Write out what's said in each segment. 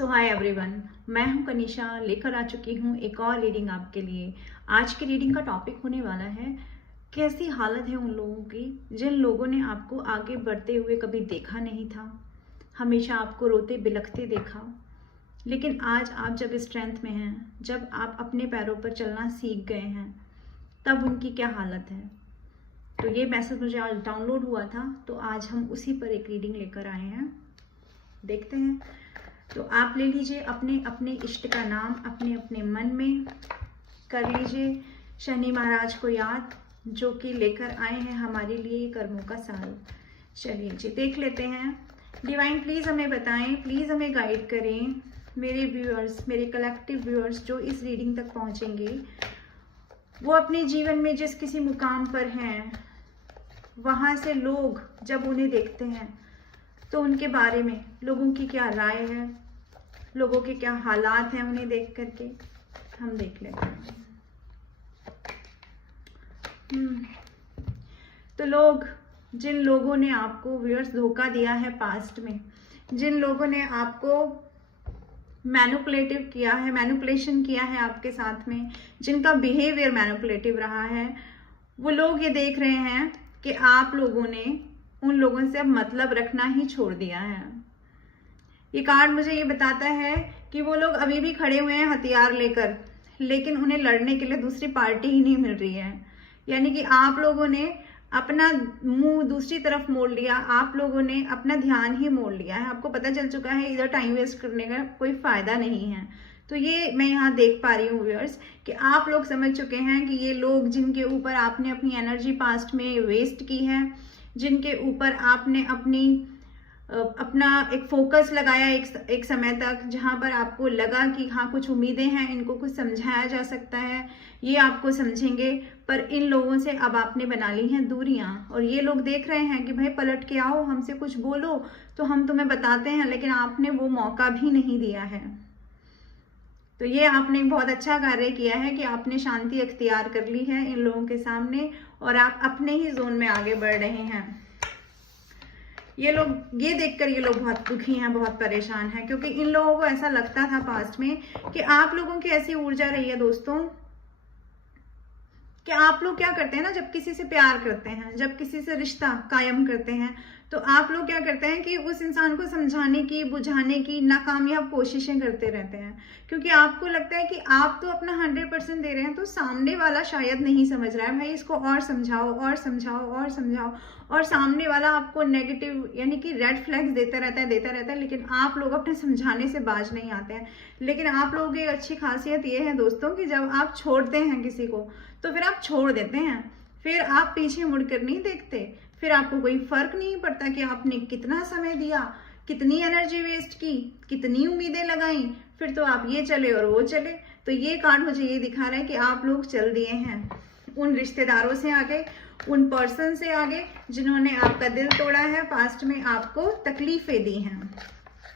Hi everyone, मैं हूं कनिशा, लेकर आ चुकी हूं एक और रीडिंग आपके लिए। आज की रीडिंग का टॉपिक होने वाला है कैसी हालत है उन लोगों की जिन लोगों ने आपको आगे बढ़ते हुए कभी देखा नहीं था, हमेशा आपको रोते बिलखते देखा, लेकिन आज आप जब स्ट्रेंथ में हैं, जब आप अपने पैरों पर चलना सीख गए हैं, तब उनकी क्या हालत है। तो ये मैसेज मुझे आज डाउनलोड हुआ था, तो आज हम उसी पर एक रीडिंग लेकर आए हैं। देखते हैं। तो आप ले लीजिए अपने अपने इष्ट का नाम, अपने अपने मन में कर लीजिए शनि महाराज को याद, जो कि लेकर आए हैं हमारे लिए कर्मों का साल। चलिए जी देख लेते हैं। डिवाइन प्लीज़ हमें बताएं, प्लीज़ हमें गाइड करें। मेरे व्यूअर्स, मेरे कलेक्टिव व्यूअर्स जो इस रीडिंग तक पहुंचेंगे, वो अपने जीवन में जिस किसी मुकाम पर हैं, वहाँ से लोग जब उन्हें देखते हैं तो उनके बारे में लोगों की क्या राय है, लोगों के क्या हालात हैं, उन्हें देख करके हम देख लेते हैं। तो लोग, जिन लोगों ने आपको व्यूअर्स धोखा दिया है पास्ट में, जिन लोगों ने आपको मैनिपुलेटिव किया है, मैनिपुलेशन किया है आपके साथ में, जिनका बिहेवियर मैनिपुलेटिव रहा है, वो लोग ये देख रहे हैं कि आप लोगों ने उन लोगों से अब मतलब रखना ही छोड़ दिया है। ये कार्ड मुझे ये बताता है कि वो लोग अभी भी खड़े हुए हैं हथियार लेकर, लेकिन उन्हें लड़ने के लिए दूसरी पार्टी ही नहीं मिल रही है। यानी कि आप लोगों ने अपना मुंह दूसरी तरफ मोड़ लिया, आप लोगों ने अपना ध्यान ही मोड़ लिया है। आपको पता चल चुका है इधर टाइम वेस्ट करने का कोई फायदा नहीं है। तो ये मैं यहाँ देख पा रही हूँ व्यूअर्स कि आप लोग समझ चुके हैं कि ये लोग जिनके ऊपर आपने अपनी एनर्जी पास्ट में वेस्ट की है, जिनके ऊपर आपने अपना एक फोकस लगाया एक समय तक, जहां पर आपको लगा कि हाँ कुछ उम्मीदें हैं, इनको कुछ समझाया जा सकता है, ये आपको समझेंगे, पर इन लोगों से अब आपने बना ली हैं दूरियां। और ये लोग देख रहे हैं कि भाई पलट के आओ, हमसे कुछ बोलो तो हम तुम्हें बताते हैं, लेकिन आपने वो मौका भी नहीं दिया है। तो ये आपने बहुत अच्छा कार्य किया है कि आपने शांति अख्तियार कर ली है इन लोगों के सामने, और आप अपने ही जोन में आगे बढ़ रहे हैं। ये लोग, ये देखकर ये लोग बहुत दुखी हैं, बहुत परेशान हैं, क्योंकि इन लोगों को ऐसा लगता था पास्ट में कि आप लोगों की ऐसी ऊर्जा रही है दोस्तों कि आप लोग क्या करते हैं ना, जब किसी से प्यार करते हैं, जब किसी से रिश्ता कायम करते हैं, तो आप लोग क्या करते हैं कि उस इंसान को समझाने की, बुझाने की नाकामयाब कोशिशें करते रहते हैं, क्योंकि आपको लगता है कि आप तो अपना 100% दे रहे हैं, तो सामने वाला शायद नहीं समझ रहा है, भाई इसको और समझाओ और समझाओ और समझाओ, और सामने वाला आपको नेगेटिव यानी कि रेड फ्लैग्स देता रहता है, लेकिन आप लोग अपने समझाने से बाज नहीं आते हैं। लेकिन आप लोगों की एक अच्छी खासियत ये है दोस्तों कि जब आप छोड़ते हैं किसी को, तो फिर आप छोड़ देते हैं, फिर आप पीछे मुड़कर नहीं देखते, फिर आपको कोई फर्क नहीं पड़ता कि आपने कितना समय दिया, कितनी एनर्जी वेस्ट की, कितनी उम्मीदें लगाई, फिर तो आप ये चले और वो चले। तो ये कार्ड मुझे ये दिखा रहा है कि आप लोग चल दिए हैं उन रिश्तेदारों से आगे, उन पर्सन से आगे जिन्होंने आपका दिल तोड़ा है, पास्ट में आपको तकलीफें दी हैं।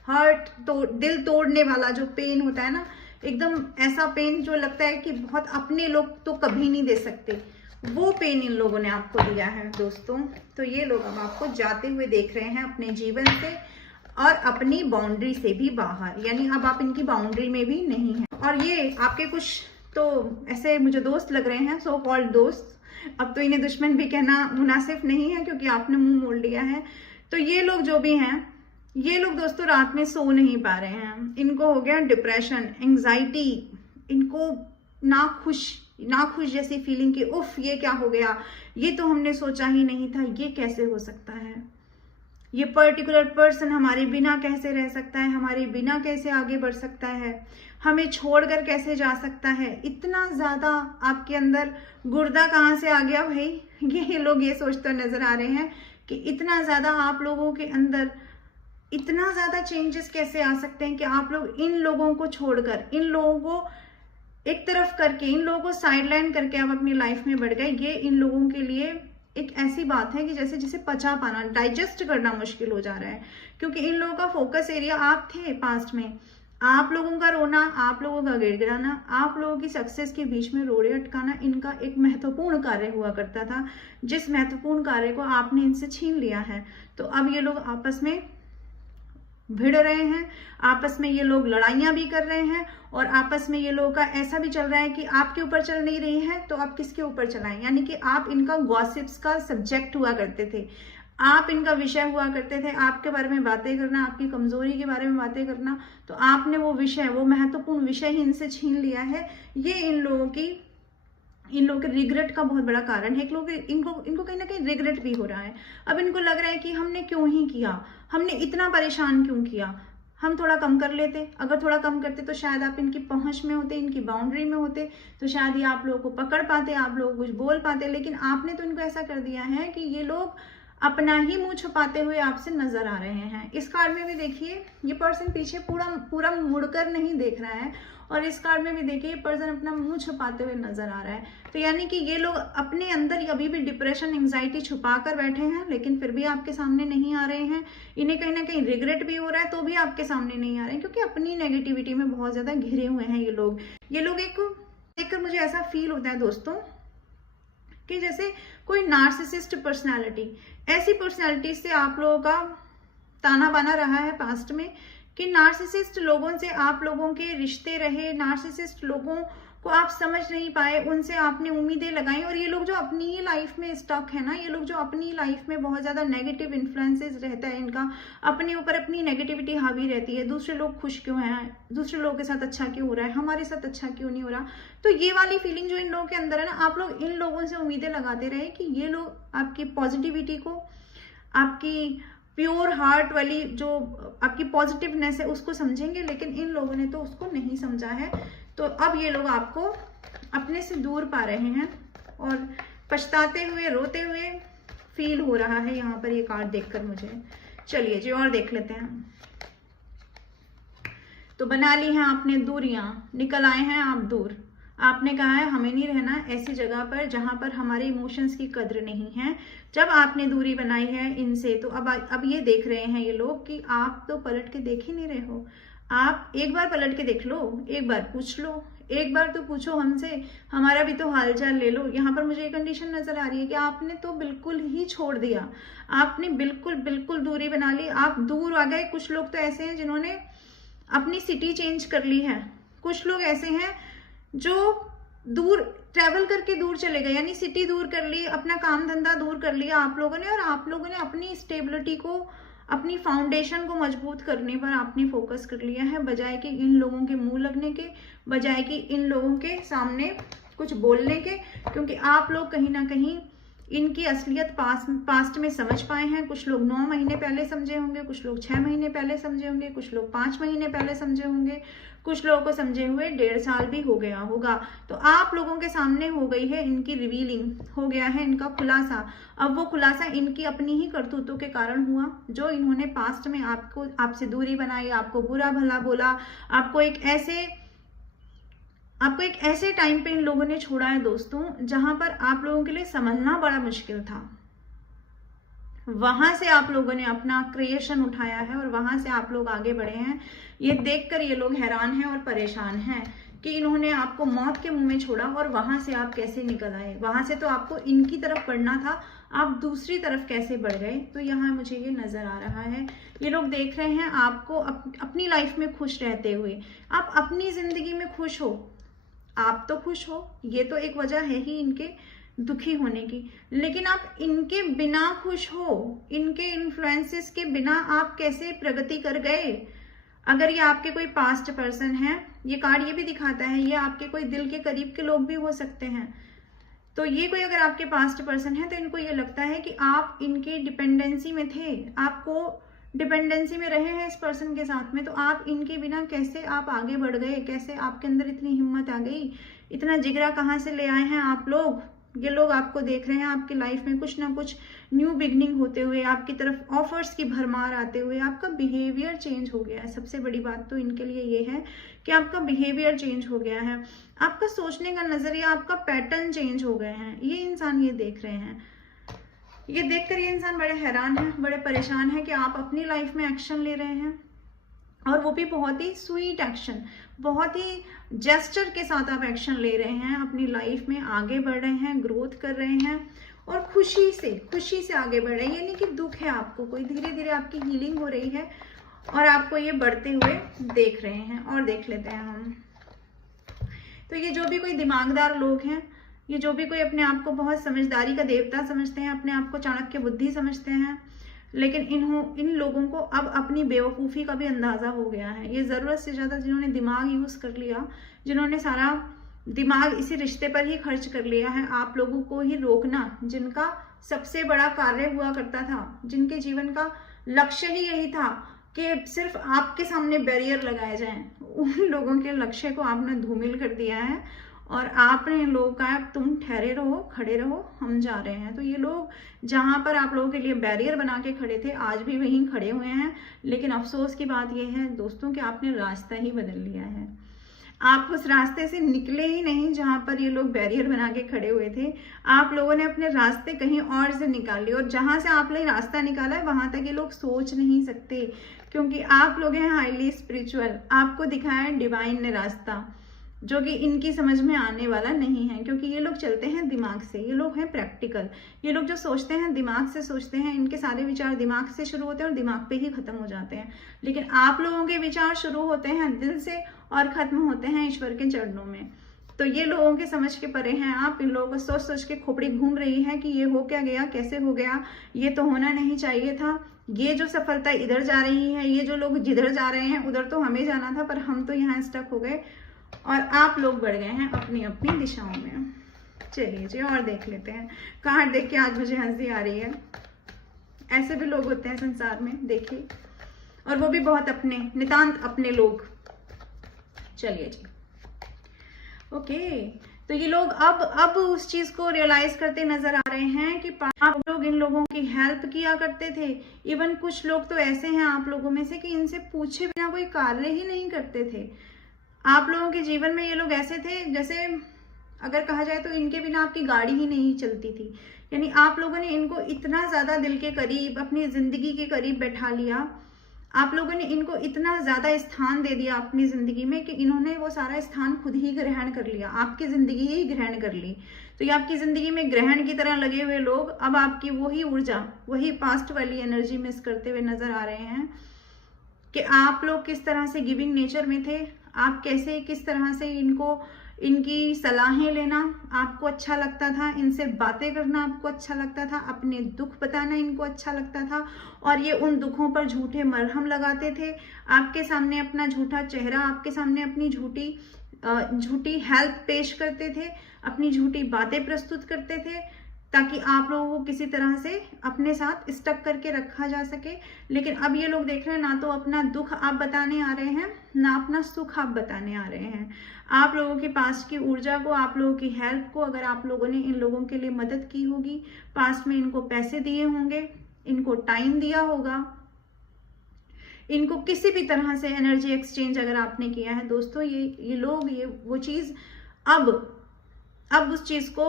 हर्ट तो दिल तोड़ने वाला जो पेन होता है ना, एकदम ऐसा पेन जो लगता है कि बहुत अपने लोग तो कभी नहीं दे सकते, वो पेन इन लोगों ने आपको दिया है दोस्तों। तो ये लोग अब आपको जाते हुए देख रहे हैं अपने जीवन से और अपनी बाउंड्री से भी बाहर, यानी अब आप इनकी बाउंड्री में भी नहीं हैं। और ये आपके कुछ तो ऐसे मुझे दोस्त लग रहे हैं, सो कॉल्ड दोस्त, अब तो इन्हें दुश्मन भी कहना मुनासिब नहीं है क्योंकि आपने मुंह मोड़ लिया है। तो ये लोग जो भी हैं, ये लोग दोस्तों रात में सो नहीं पा रहे हैं, इनको हो गया डिप्रेशन, एंग्जाइटी, इनको नाखुश जैसी फीलिंग कि उफ ये क्या हो गया, ये तो हमने सोचा ही नहीं था, ये कैसे हो सकता है, ये पर्टिकुलर पर्सन हमारे बिना कैसे रह सकता है, हमारे बिना कैसे आगे बढ़ सकता है, हमें छोड़कर कैसे जा सकता है, इतना ज्यादा आपके अंदर गुर्दा कहाँ से आ गया भाई। ये लोग ये सोचते नजर आ रहे हैं कि इतना ज्यादा आप लोगों के अंदर इतना ज्यादा चेंजेस कैसे आ सकते हैं कि आप लोग इन लोगों को छोड़कर, इन लोगों को एक तरफ करके, इन लोगों को साइडलाइन करके आप अपनी लाइफ में बढ़ गए। ये इन लोगों के लिए एक ऐसी बात है कि जैसे जिसे पचा पाना, डाइजेस्ट करना मुश्किल हो जा रहा है, क्योंकि इन लोगों का फोकस एरिया आप थे पास्ट में। आप लोगों का रोना, आप लोगों का गिड़गिड़ाना, आप लोगों की सक्सेस के बीच में रोड़े अटकाना इनका एक महत्वपूर्ण कार्य हुआ करता था, जिस महत्वपूर्ण कार्य को आपने इनसे छीन लिया है। तो अब ये लोग आपस में भिड़ रहे हैं, आपस में ये लोग लड़ाइयाँ भी कर रहे हैं, और आपस में ये लोगों का ऐसा भी चल रहा है कि आपके ऊपर चल नहीं रही है तो आप किसके ऊपर चलाएं। यानी कि आप इनका गॉसिप्स का सब्जेक्ट हुआ करते थे, आप इनका विषय हुआ करते थे, आपके बारे में बातें करना, आपकी कमजोरी के बारे में बातें करना। तो आपने वो विषय, वो महत्वपूर्ण विषय ही इनसे छीन लिया है। ये इन लोगों के रिग्रेट का बहुत बड़ा कारण है। इनको कहीं ना कहीं रिग्रेट भी हो रहा है। अब इनको लग रहा है कि हमने क्यों ही किया, हमने इतना परेशान क्यों किया, हम थोड़ा कम कर लेते। अगर थोड़ा कम करते तो शायद आप इनकी पहुंच में होते, इनकी बाउंड्री में होते, तो शायद ये आप लोगों को पकड़ पाते, आप लोग कुछ बोल पाते। लेकिन आपने तो इनको ऐसा कर दिया है कि ये लोग अपना ही मुंह छुपाते हुए आपसे नजर आ रहे हैं। इस कार्ड में भी देखिए, ये पर्सन पीछे पूरा मुड़कर नहीं देख रहा है, और इस कार्ड में भी देखिए ये पर्सन अपना मुंह छुपाते हुए नजर आ रहा है। तो यानी कि ये लोग अपने अंदर अभी भी डिप्रेशन, एंग्जाइटी छुपा कर बैठे हैं, लेकिन फिर भी आपके सामने नहीं आ रहे हैं। इन्हें कहीं ना कहीं रिग्रेट भी हो रहा है, तो भी आपके सामने नहीं आ रहे हैं, क्योंकि अपनी नेगेटिविटी में बहुत ज्यादा घिरे हुए हैं ये लोग। एक देखकर मुझे ऐसा फील होता है दोस्तों कि जैसे कोई नार्सिसिस्ट पर्सनालिटी, ऐसी पर्सनालिटी से आप लोगों का ताना बाना रहा है पास्ट में, कि नार्सिसिस्ट लोगों से आप लोगों के रिश्ते रहे, नार्सिसिस्ट लोगों को आप समझ नहीं पाए, उनसे आपने उम्मीदें लगाई, और ये लोग जो अपनी ही लाइफ में स्टक है ना, ये लोग जो अपनी लाइफ में बहुत ज्यादा नेगेटिव इन्फ्लुएंसेस रहता है इनका, अपने ऊपर अपनी नेगेटिविटी हावी रहती है। दूसरे लोग खुश क्यों हैं, दूसरे लोगों के साथ अच्छा क्यों हो रहा है, हमारे साथ अच्छा क्यों नहीं हो रहा। तो ये वाली फीलिंग जो इन लोगों के अंदर है ना, आप लोग इन लोगों से उम्मीदें लगाते रहे कि ये लोग आपकी पॉजिटिविटी को, आपकी प्योर हार्ट वाली जो आपकी पॉजिटिवनेस है उसको समझेंगे, लेकिन इन लोगों ने तो उसको नहीं समझा है। तो अब ये लोग आपको अपने से दूर पा रहे हैं, और पछताते हुए, रोते हुए फील हो रहा है यहाँ पर ये कार्ड देखकर मुझे। चलिए जी और देख लेते हैं। तो बना ली हैं आपने दूरियां, निकल आए हैं आप दूर। आपने कहा है हमें नहीं रहना ऐसी जगह पर जहां पर हमारे इमोशंस की कद्र नहीं है। जब आपने दूरी बनाई है इनसे, तो अब ये देख रहे हैं ये लोग कि आप तो पलट के देख ही नहीं रहे हो। आप एक बार पलट के देख लो, एक बार पूछ लो, एक बार तो पूछो हमसे, हमारा भी तो हालचाल ले लो। यहाँ पर मुझे एक कंडीशन नजर आ रही है कि आपने तो बिल्कुल ही छोड़ दिया, आपने बिल्कुल दूरी बना ली, आप दूर आ गए। कुछ लोग तो ऐसे हैं जिन्होंने अपनी सिटी चेंज कर ली है, कुछ लोग ऐसे हैं जो दूर ट्रैवल करके दूर चले गए, यानी सिटी दूर कर ली, अपना काम धंधा दूर कर लिया आप लोगों ने, और आप लोगों ने अपनी स्टेबिलिटी को, अपनी फाउंडेशन को मजबूत करने पर आपने फोकस कर लिया है, बजाय कि इन लोगों के मुंह लगने के, बजाय कि इन लोगों के सामने कुछ बोलने के। क्योंकि आप लोग कहीं ना कहीं इनकी असलियत पास्ट में समझ पाए हैं। कुछ लोग 9 महीने पहले समझे होंगे, कुछ लोग 6 महीने पहले समझे होंगे, कुछ लोग 5 महीने पहले समझे होंगे, कुछ लोगों को समझे हुए 1.5 साल भी हो गया होगा। तो आप लोगों के सामने हो गई है इनकी रिवीलिंग, हो गया है इनका खुलासा। अब वो खुलासा इनकी अपनी ही करतूतों के कारण हुआ, जो इन्होंने पास्ट में आपसे दूरी बनाई, आपको बुरा भला बोला, आपको एक ऐसे टाइम पे इन लोगों ने छोड़ा है दोस्तों, जहां पर आप लोगों के लिए समझना बड़ा मुश्किल था। वहां से आप लोगों ने अपना क्रिएशन उठाया है, और वहां से आप लोग आगे बढ़े हैं। ये देखकर ये लोग हैरान हैं और परेशान हैं कि इन्होंने आपको मौत के मुंह में छोड़ा, और वहां से आप कैसे निकल आए। वहां से तो आपको इनकी तरफ बढ़ना था, आप दूसरी तरफ कैसे बढ़ गए। तो यहाँ मुझे ये नजर आ रहा है, ये लोग देख रहे हैं आपको अपनी लाइफ में खुश रहते हुए। आप अपनी जिंदगी में खुश हो, आप तो खुश हो, ये तो एक वजह है ही इनके दुखी होने की, लेकिन आप इनके बिना खुश हो, इनके इन्फ्लुएंसेस के बिना आप कैसे प्रगति कर गए। अगर ये आपके कोई पास्ट पर्सन है, ये कार्ड ये भी दिखाता है ये आपके कोई दिल के करीब के लोग भी हो सकते हैं। तो ये कोई अगर आपके पास्ट पर्सन है, तो इनको ये लगता है कि आप इनके डिपेंडेंसी में थे, आपको डिपेंडेंसी में रहे हैं इस पर्सन के साथ में, तो आप इनके बिना कैसे आप आगे बढ़ गए, कैसे आपके अंदर इतनी हिम्मत आ गई, इतना जिगरा कहाँ से ले आए हैं आप लोग। ये लोग आपको देख रहे हैं आपकी लाइफ में कुछ ना कुछ न्यू बिगनिंग होते हुए, आपकी तरफ ऑफर्स की भरमार आते हुए। आपका बिहेवियर चेंज हो गया है। सबसे बड़ी बात तो इनके लिए ये है कि आपका बिहेवियर चेंज हो गया है, आपका सोचने का नजरिया, आपका पैटर्न चेंज हो गए हैं। ये इंसान ये देख रहे हैं, ये देखकर ये इंसान बड़े हैरान है, बड़े परेशान है कि आप अपनी लाइफ में एक्शन ले रहे हैं, और वो भी बहुत ही स्वीट एक्शन, बहुत ही जेस्चर के साथ आप एक्शन ले रहे हैं, अपनी लाइफ में आगे बढ़ रहे हैं, ग्रोथ कर रहे हैं, और खुशी से आगे बढ़ रहे हैं। यानी कि दुख है आपको कोई, धीरे धीरे आपकी हीलिंग हो रही है, और आपको ये बढ़ते हुए देख रहे हैं। और देख लेते हैं हम। तो ये जो भी कोई दिमागदार लोग हैं, ये जो भी कोई अपने आप को बहुत समझदारी का देवता समझते हैं, अपने आप को चाणक्य बुद्धि समझते हैं, लेकिन इन लोगों को अब अपनी बेवकूफ़ी का भी अंदाज़ा हो गया है। ये ज़रूरत से ज़्यादा जिन्होंने दिमाग यूज़ कर लिया, जिन्होंने सारा दिमाग इसी रिश्ते पर ही खर्च कर लिया है, आप लोगों को ही रोकना, जिनका सबसे बड़ा कार्य हुआ करता था, जिनके जीवन का लक्ष्य ही यही था कि सिर्फ आपके सामने बैरियर लगाए जाएं, उन लोगों के लक्ष्य को आपने धूमिल कर दिया है। और आपने इन लोगों का तुम ठहरे रहो, खड़े रहो, हम जा रहे हैं। तो ये लोग जहां पर आप लोगों के लिए बैरियर बना के खड़े थे, आज भी वहीं खड़े हुए हैं। लेकिन अफसोस की बात यह है दोस्तों कि आपने रास्ता ही बदल लिया है। आप उस रास्ते से निकले ही नहीं जहां पर ये लोग बैरियर बना के खड़े हुए थे। आप लोगों ने अपने रास्ते कहीं और से निकाल लिए, और जहां से आप लोग रास्ता निकाला है वहां तक ये लोग सोच नहीं सकते, क्योंकि आप लोग हैं हाईली स्पिरिचुअल। आपको दिखाया है डिवाइन ने रास्ता, जो कि इनकी समझ में आने वाला नहीं है, क्योंकि ये लोग चलते हैं दिमाग से, ये लोग हैं प्रैक्टिकल। ये लोग जो सोचते हैं दिमाग से सोचते हैं, इनके सारे विचार दिमाग से शुरू होते हैं और दिमाग पे ही खत्म हो जाते हैं। लेकिन आप लोगों के विचार शुरू होते हैं दिल से और खत्म होते हैं ईश्वर के चरणों में। तो ये लोगों के समझ के परे हैं आप। इन लोगों को सोच सोच के खोपड़ी घूम रही है कि ये हो क्या गया, कैसे हो गया, ये तो होना नहीं चाहिए था, ये जो सफलता इधर जा रही है, ये जो लोग जिधर जा रहे हैं उधर तो हमें जाना था, पर हम तो यहाँ स्टक हो गए और आप लोग बढ़ गए हैं अपनी अपनी दिशाओं में। चलिए जी और देख लेते हैं। कार्ड देख के आज मुझे हंसी आ रही है। ऐसे भी लोग होते हैं संसार में, देखिए, और वो भी बहुत अपने, नितांत अपने लोग। चलिए जी, ओके। तो ये लोग अब उस चीज को रियलाइज करते नजर आ रहे हैं कि आप लोग इन लोगों की हेल्प किया करते थे। इवन कुछ लोग तो ऐसे हैं आप लोगों में से कि इनसे पूछे बिना कोई कार्य ही नहीं करते थे। आप लोगों के जीवन में ये लोग ऐसे थे जैसे अगर कहा जाए तो इनके बिना आपकी गाड़ी ही नहीं चलती थी। यानी आप लोगों ने इनको इतना ज्यादा दिल के करीब, अपनी जिंदगी के करीब बैठा लिया। आप लोगों ने इनको इतना ज्यादा स्थान दे दिया अपनी जिंदगी में कि इन्होंने वो सारा स्थान खुद ही ग्रहण कर लिया, आपकी जिंदगी ही ग्रहण कर ली। तो ये आपकी जिंदगी में ग्रहण की तरह लगे हुए लोग अब आपकी वही ऊर्जा, वही पास्ट वाली एनर्जी मिस करते हुए नजर आ रहे हैं कि आप लोग किस तरह से गिविंग नेचर में थे। आप कैसे, किस तरह से इनकी सलाहें लेना आपको अच्छा लगता था, इनसे बातें करना आपको अच्छा लगता था, अपने दुख बताना इनको अच्छा लगता था, और ये उन दुखों पर झूठे मरहम लगाते थे। आपके सामने अपना झूठा चेहरा, आपके सामने अपनी झूठी हेल्प पेश करते थे, अपनी झूठी बातें प्रस्तुत करते थे, ताकि आप लोगों को किसी तरह से अपने साथ स्टक करके रखा जा सके। लेकिन अब ये लोग देख रहे हैं ना तो अपना दुख आप बताने आ रहे हैं, ना अपना सुख आप बताने आ रहे हैं। आप लोगों के पास की ऊर्जा को, आप लोगों की हेल्प को अगर आप लोगों ने इन लोगों के लिए मदद की होगी, पास्ट में इनको पैसे दिए होंगे, इनको टाइम दिया होगा, इनको किसी भी तरह से एनर्जी एक्सचेंज अगर आपने किया है दोस्तों, ये लोग वो चीज अब उस चीज को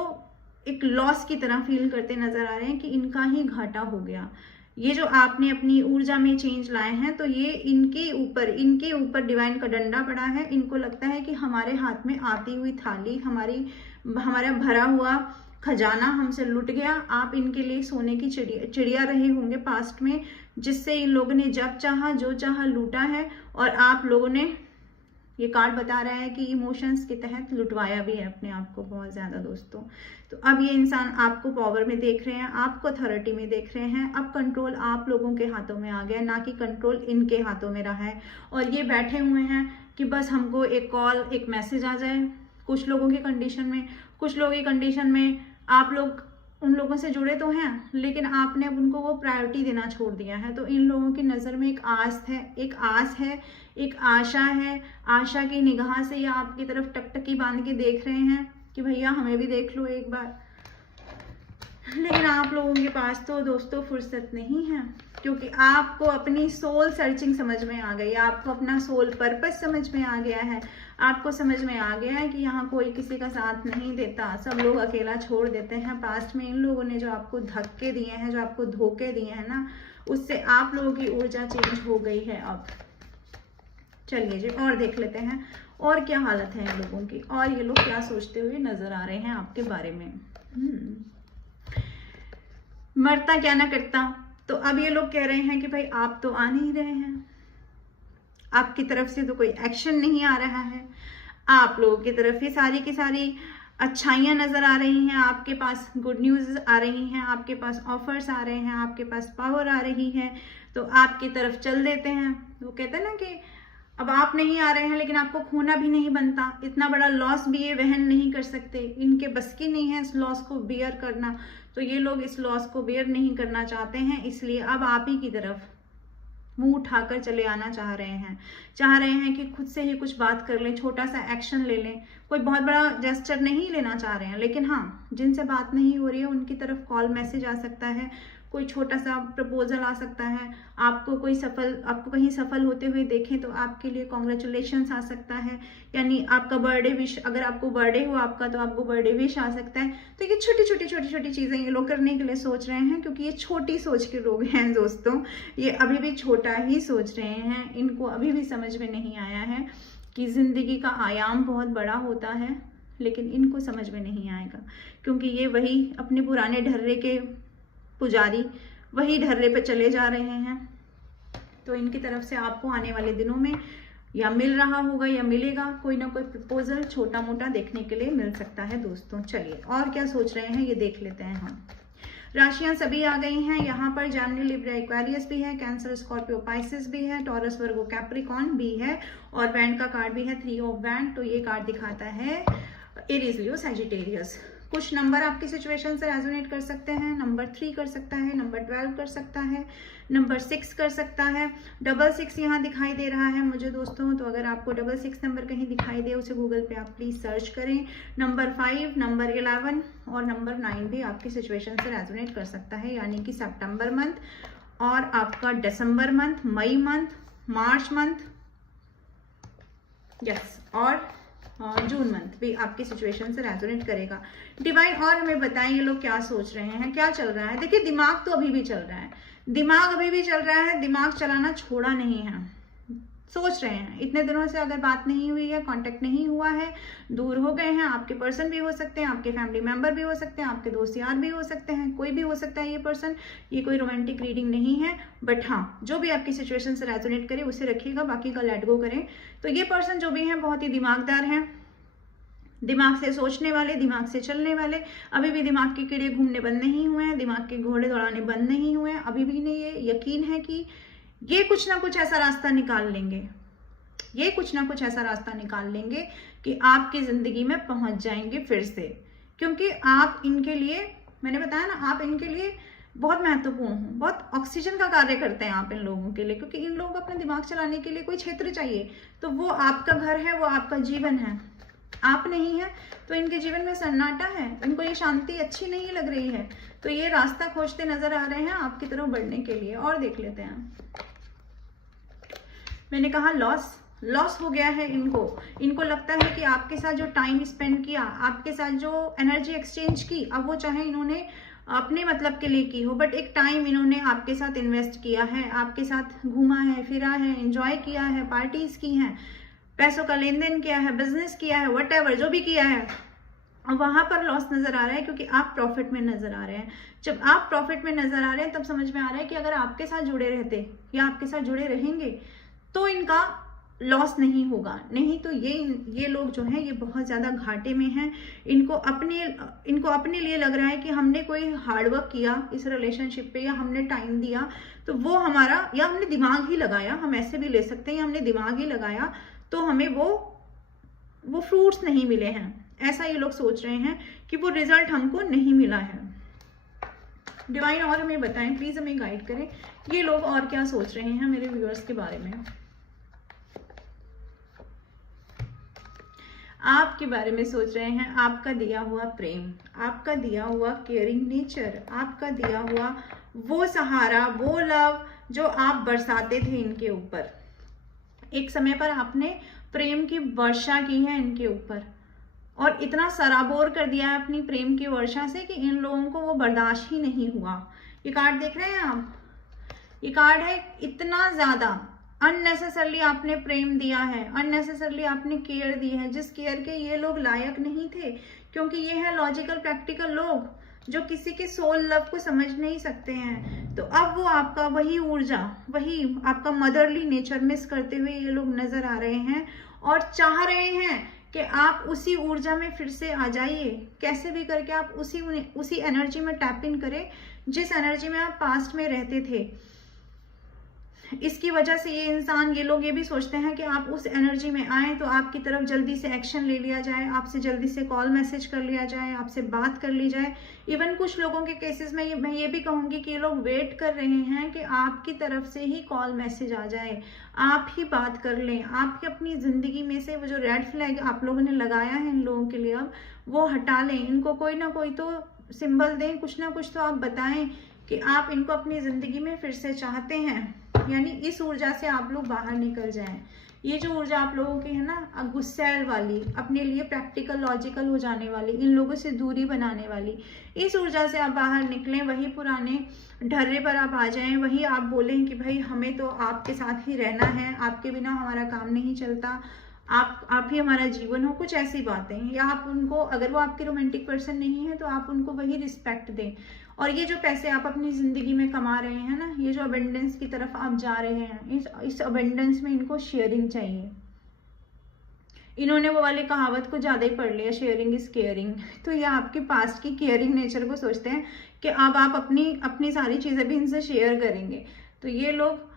एक लॉस की तरह फील करते नजर आ रहे हैं कि इनका ही घाटा हो गया। ये जो आपने अपनी ऊर्जा में चेंज लाए हैं, तो ये इनके ऊपर डिवाइन का डंडा पड़ा है। इनको लगता है कि हमारे हाथ में आती हुई थाली, हमारा भरा हुआ खजाना हमसे लुट गया। आप इनके लिए सोने की चिड़िया रहे होंगे पास्ट में, जिससे इन लोगों ने जब चाहा जो चाहा लूटा है, और आप लोगों ने, ये कार्ड बता रहा है कि इमोशंस के तहत लुटवाया भी है अपने आप को बहुत ज्यादा दोस्तों। तो अब ये इंसान आपको पावर में देख रहे हैं, आपको अथॉरिटी में देख रहे हैं। अब कंट्रोल आप लोगों के हाथों में आ गया, ना कि कंट्रोल इनके हाथों में रहा है। और ये बैठे हुए हैं कि बस हमको एक कॉल, एक मैसेज आ जाए। कुछ लोगों की कंडीशन में, कुछ लोगों की कंडीशन में आप लोग उन लोगों से जुड़े तो हैं, लेकिन आपने अब उनको वो प्रायोरिटी देना छोड़ दिया है। तो इन लोगों की नज़र में एक आस है, एक आशा है। आशा की निगाह से ये आपकी तरफ टकटकी बांध के देख रहे हैं कि भैया हमें भी देख लो एक बार। लेकिन आप लोगों के पास तो दोस्तों फुर्सत नहीं है, क्योंकि आपको अपनी सोल सर्चिंग समझ में आ गई, आपको अपना सोल पर्पस समझ में आ गया है। आपको समझ में आ गया है कि यहाँ कोई किसी का साथ नहीं देता, सब लोग अकेला छोड़ देते हैं। पास्ट में इन लोगों ने जो आपको धक्के दिए हैं, जो आपको धोखे दिए हैं ना, उससे आप लोगों की ऊर्जा चेंज हो गई है अब। चलिए जी और देख लेते हैं और क्या हालत है इन लोगों की, और ये लोग क्या सोचते हुए नजर आ रहे हैं आपके बारे में। मरता क्या ना करता। तो अब ये लोग कह रहे हैं कि भाई आप तो आ नहीं रहे हैं, आपकी तरफ से तो कोई एक्शन नहीं आ रहा है, आप लोगों की तरफ ही सारी की सारी अच्छाइयाँ नज़र आ रही हैं, आपके पास गुड न्यूज़ आ रही हैं, आपके पास ऑफर्स आ रहे हैं, आपके पास पावर आ रही है, तो आपकी तरफ चल देते हैं। वो कहते हैं ना कि अब आप नहीं आ रहे हैं लेकिन आपको खोना भी नहीं बनता, इतना बड़ा लॉस भी ये वहन नहीं कर सकते, इनके बस की नहीं है इस लॉस को बेयर करना, तो ये लोग इस लॉस को बेयर नहीं करना चाहते हैं, इसलिए अब आप ही की तरफ मुंह उठाकर चले आना चाह रहे हैं कि खुद से ही कुछ बात कर लें, छोटा सा एक्शन ले लें, कोई बहुत बड़ा जेस्चर नहीं लेना चाह रहे हैं, लेकिन हाँ, जिनसे बात नहीं हो रही है उनकी तरफ कॉल मैसेज आ सकता है, कोई छोटा सा प्रपोजल आ सकता है, आपको कहीं सफल होते हुए देखें तो आपके लिए कॉन्ग्रेचुलेशंस आ सकता है, यानी आपका बर्थडे विश, अगर आपको बर्थडे हो आपका तो आपको बर्थडे विश आ सकता है। तो ये छोटी छोटी चीज़ें ये लोग करने के लिए सोच रहे हैं, क्योंकि ये छोटी सोच के लोग हैं दोस्तों, ये अभी भी छोटा ही सोच रहे हैं, इनको अभी भी समझ में नहीं आया है कि ज़िंदगी का आयाम बहुत बड़ा होता है, लेकिन इनको समझ में नहीं आएगा, क्योंकि ये वही अपने पुराने ढर्रे के पुजारी वही ढर्रे पे चले जा रहे हैं। तो इनकी तरफ से आपको आने वाले दिनों में या मिल रहा होगा या मिलेगा कोई ना कोई प्रपोजल छोटा मोटा देखने के लिए मिल सकता है दोस्तों। चलिए और क्या सोच रहे हैं ये देख लेते हैं हम। राशियां सभी आ गई हैं यहाँ पर, जेमिनी, लिब्रा, एक्वेरियस भी है, कैंसर, स्कॉर्पियो, पाइसिस भी है, टॉरस, वर्गो, कैप्रिकॉन भी है, और बैंड का कार्ड भी है 3 ऑफ बैंड। तो ये कार्ड दिखाता है एरीज, लियो, सैजिटेरियस। कुछ नंबर आपकी सिचुएशन से रेजोनेट कर सकते हैं, नंबर 3 कर सकता है, नंबर 12 कर सकता है, नंबर 6 कर सकता है, 66 यहाँ दिखाई दे रहा है मुझे दोस्तों, तो अगर आपको 66 नंबर कहीं दिखाई दे उसे गूगल पे आप प्लीज सर्च करें। नंबर 5, नंबर 11 और नंबर 9 भी आपकी सिचुएशन से रेजोनेट कर सकता है, यानी कि सितंबर मंथ और आपका दिसंबर मंथ, मई मंथ, मार्च मंथ, यस, और जून मंथ भी आपकी सिचुएशन से रेजोनेट करेगा। डिवाइन और हमें बताएं ये लोग क्या सोच रहे हैं, क्या चल रहा है। देखिए दिमाग तो अभी भी चल रहा है, दिमाग अभी भी चल रहा है, दिमाग चलाना छोड़ा नहीं है, सोच रहे हैं। इतने दिनों से अगर बात नहीं हुई है, कांटेक्ट नहीं हुआ है, दूर हो गए हैं, आपके पर्सन भी हो सकते हैं, आपके फैमिली मेंबर भी हो सकते हैं, आपके दोस्त यार भी हो सकते हैं, कोई भी हो सकता है ये पर्सन। ये कोई रोमांटिक रीडिंग नहीं है, बट हाँ जो भी आपकी सिचुएशन से रेजोनेट करे उसे रखिएगा, बाकी का लेट गो करें। तो ये पर्सन जो भी हैं बहुत ही दिमागदार हैं, दिमाग से सोचने वाले, दिमाग से चलने वाले, अभी भी दिमाग के कीड़े घूमने बंद नहीं हुए हैं, दिमाग के घोड़े दौड़ाने बंद नहीं हुए हैं, अभी भी नहीं। ये यकीन है कि ये कुछ ना कुछ ऐसा रास्ता निकाल लेंगे, ये कुछ ना कुछ ऐसा रास्ता निकाल लेंगे कि आपकी जिंदगी में पहुंच जाएंगे फिर से, क्योंकि आप इनके लिए, मैंने बताया ना, आप इनके लिए बहुत महत्वपूर्ण हो, बहुत ऑक्सीजन का कार्य करते हैं आप इन लोगों के लिए, क्योंकि इन लोगों को अपना दिमाग चलाने के लिए कोई क्षेत्र चाहिए, तो वो आपका घर है, वो आपका जीवन है। आप नहीं है तो इनके जीवन में सन्नाटा है, इनको ये शांति अच्छी नहीं लग रही है, तो ये रास्ता खोजते नजर आ रहे हैं आपकी तरफ बढ़ने के लिए। और देख लेते हैं, मैंने कहा लॉस हो गया है इनको लगता है कि आपके साथ जो टाइम स्पेंड किया, आपके साथ जो एनर्जी एक्सचेंज की, अब वो चाहे इन्होंने अपने मतलब के लिए की हो, बट एक टाइम इन्होंने आपके साथ इन्वेस्ट किया है, आपके साथ घूमा है, फिरा है, एंजॉय किया है, पार्टीज की हैं, पैसों का लेन देन किया है, बिजनेस किया है, व्हाटएवर जो भी किया है, वहां पर लॉस नजर आ रहा है, क्योंकि आप प्रॉफिट में नजर आ रहे हैं। जब आप प्रॉफिट में नजर आ रहे हैं तब समझ में आ रहा है कि अगर आपके साथ जुड़े रहते या आपके साथ जुड़े रहेंगे तो इनका लॉस नहीं होगा, नहीं तो ये लोग जो हैं ये बहुत ज़्यादा घाटे में हैं। इनको अपने लिए लग रहा है कि हमने कोई हार्डवर्क किया इस रिलेशनशिप पे, या हमने टाइम दिया तो वो हमारा, या हमने दिमाग ही लगाया, हम ऐसे भी ले सकते हैं, हमने दिमाग ही लगाया तो हमें वो फ्रूट्स नहीं मिले हैं, ऐसा ये लोग सोच रहे हैं कि वो रिजल्ट हमको नहीं मिला है। डिवाइन और हमें बताएं, प्लीज हमें गाइड करें, ये लोग और क्या सोच रहे हैं मेरे व्यूअर्स के बारे में, आपके बारे में सोच रहे हैं। आपका दिया हुआ प्रेम, आपका दिया हुआ केयरिंग नेचर, आपका दिया हुआ वो सहारा, वो लव जो आप बरसाते थे इनके ऊपर। एक समय पर आपने प्रेम की वर्षा की है इनके ऊपर, और इतना सराबोर कर दिया है अपनी प्रेम की वर्षा से कि इन लोगों को वो बर्दाश्त ही नहीं हुआ। ये कार्ड देख रहे हैं आप, ये कार्ड है इतना ज्यादा अननेसेसरली आपने प्रेम दिया है, अननेसेसरली आपने केयर दी है, जिस केयर के ये लोग लायक नहीं थे, क्योंकि ये है लॉजिकल प्रैक्टिकल लोग। जो किसी के सोल लव को समझ नहीं सकते हैं। तो अब वो आपका वही ऊर्जा, वही आपका मदरली नेचर मिस करते हुए ये लोग नजर आ रहे हैं और चाह रहे हैं कि आप उसी ऊर्जा में फिर से आ जाइए। कैसे भी करके आप उसी एनर्जी में टैप इन करें जिस एनर्जी में आप पास्ट में रहते थे। इसकी वजह से ये लोग ये भी सोचते हैं कि आप उस एनर्जी में आए तो आपकी तरफ जल्दी से एक्शन ले लिया जाए, आपसे जल्दी से कॉल मैसेज कर लिया जाए, आपसे बात कर ली जाए। इवन कुछ लोगों के केसेस में मैं ये भी कहूँगी कि ये लोग वेट कर रहे हैं कि आपकी तरफ से ही कॉल मैसेज आ जाए, आप ही बात कर लें, आपकी अपनी ज़िंदगी में से वो जो रेड फ्लैग आप लोगों ने लगाया है इन लोगों के लिए अब वो हटा लें। इनको कोई ना कोई तो सिंबल दें, कुछ ना कुछ तो आप बताएं कि आप इनको अपनी ज़िंदगी में फिर से चाहते हैं। यानी इस ऊर्जा से आप लोग बाहर निकल जाएं। ये जो ऊर्जा आप लोगों की है ना, गुस्सैल वाली, अपने लिए प्रैक्टिकल लॉजिकल हो जाने वाली, इन लोगों से दूरी बनाने वाली, इस ऊर्जा से आप बाहर निकलें। वही पुराने ढर्रे पर आप आ जाएं, वही आप बोलें कि भाई हमें तो आपके साथ ही रहना है, आपके बिना हमारा काम नहीं चलता, आप ही हमारा जीवन हो, कुछ ऐसी बातें। या आप उनको, अगर वो आपके रोमांटिक पर्सन नहीं है तो आप उनको वही रिस्पेक्ट दें। और ये जो पैसे आप अपनी ज़िंदगी में कमा रहे हैं ना, ये जो अबेंडेंस की तरफ आप जा रहे हैं, इस अबेंडेंस में इनको शेयरिंग चाहिए। इन्होंने वो वाली कहावत को ज़्यादा ही पढ़ लिया, शेयरिंग इज केयरिंग। तो ये आपके पास्ट की केयरिंग नेचर को सोचते हैं कि अब आप अपनी सारी चीज़ें भी इनसे शेयर करेंगे। तो ये लोग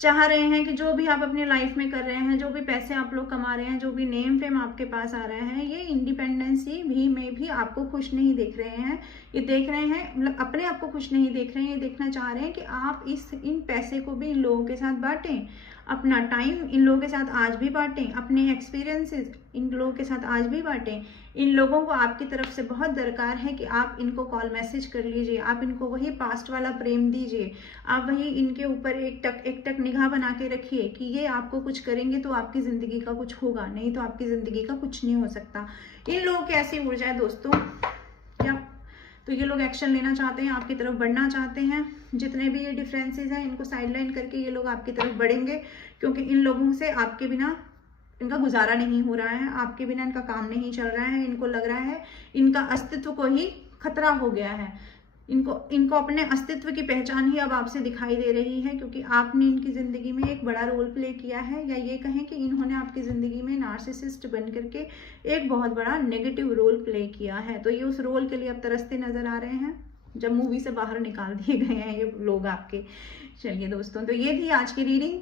चाह रहे हैं कि जो भी आप अपनी लाइफ में कर रहे हैं, जो भी पैसे आप लोग कमा रहे हैं, जो भी नेम फेम आपके पास आ रहे हैं, ये इंडिपेंडेंसी भी में भी आपको खुश नहीं देख रहे हैं। ये देख रहे हैं, मतलब अपने आप को खुश नहीं देख रहे हैं, ये देखना चाह रहे हैं कि आप इन पैसे को भी इन लोगों के साथ बांटें, अपना टाइम इन लोगों के साथ आज भी बांटें, अपने एक्सपीरियंसेस इन लोगों के साथ आज भी बांटें। इन लोगों को आपकी तरफ से बहुत दरकार है कि आप इनको कॉल मैसेज कर लीजिए, आप इनको वही पास्ट वाला प्रेम दीजिए, आप वही इनके ऊपर एक टक निगाह बना के रखिए कि ये आपको कुछ करेंगे तो आपकी ज़िंदगी का कुछ होगा, नहीं तो आपकी ज़िंदगी का कुछ नहीं हो सकता। इन लोगों की ऐसी ऊर्जा है दोस्तों। या तो ये लोग एक्शन लेना चाहते हैं, आपकी तरफ बढ़ना चाहते हैं। जितने भी ये डिफरेंसेस हैं इनको साइडलाइन करके ये लोग आपकी तरफ बढ़ेंगे, क्योंकि इन लोगों से आपके बिना इनका गुजारा नहीं हो रहा है, आपके बिना इनका काम नहीं चल रहा है। इनको लग रहा है इनका अस्तित्व को ही खतरा हो गया है, इनको अपने अस्तित्व की पहचान ही अब आपसे दिखाई दे रही है, क्योंकि आपने इनकी ज़िंदगी में एक बड़ा रोल प्ले किया है। या ये कहें कि इन्होंने आपकी ज़िंदगी में नार्सिसिस्ट बन करके एक बहुत बड़ा नेगेटिव रोल प्ले किया है। तो ये उस रोल के लिए अब तरसते नज़र आ रहे हैं, जब मूवी से बाहर निकाल दिए गए हैं ये लोग आपके। चलिए दोस्तों, तो ये थी आज की रीडिंग।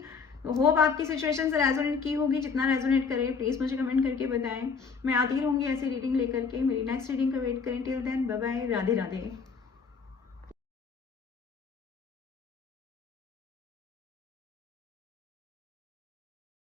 होप आपकी सिचुएशन से रेजोनेट की होगी। जितना रेजोनेट करे प्लीज़ मुझे कमेंट करके बताएं। मैं आती रहूँगी ऐसी रीडिंग लेकर के। मेरी नेक्स्ट रीडिंग का वेट करें। Till then bye bye, Radhe Radhe.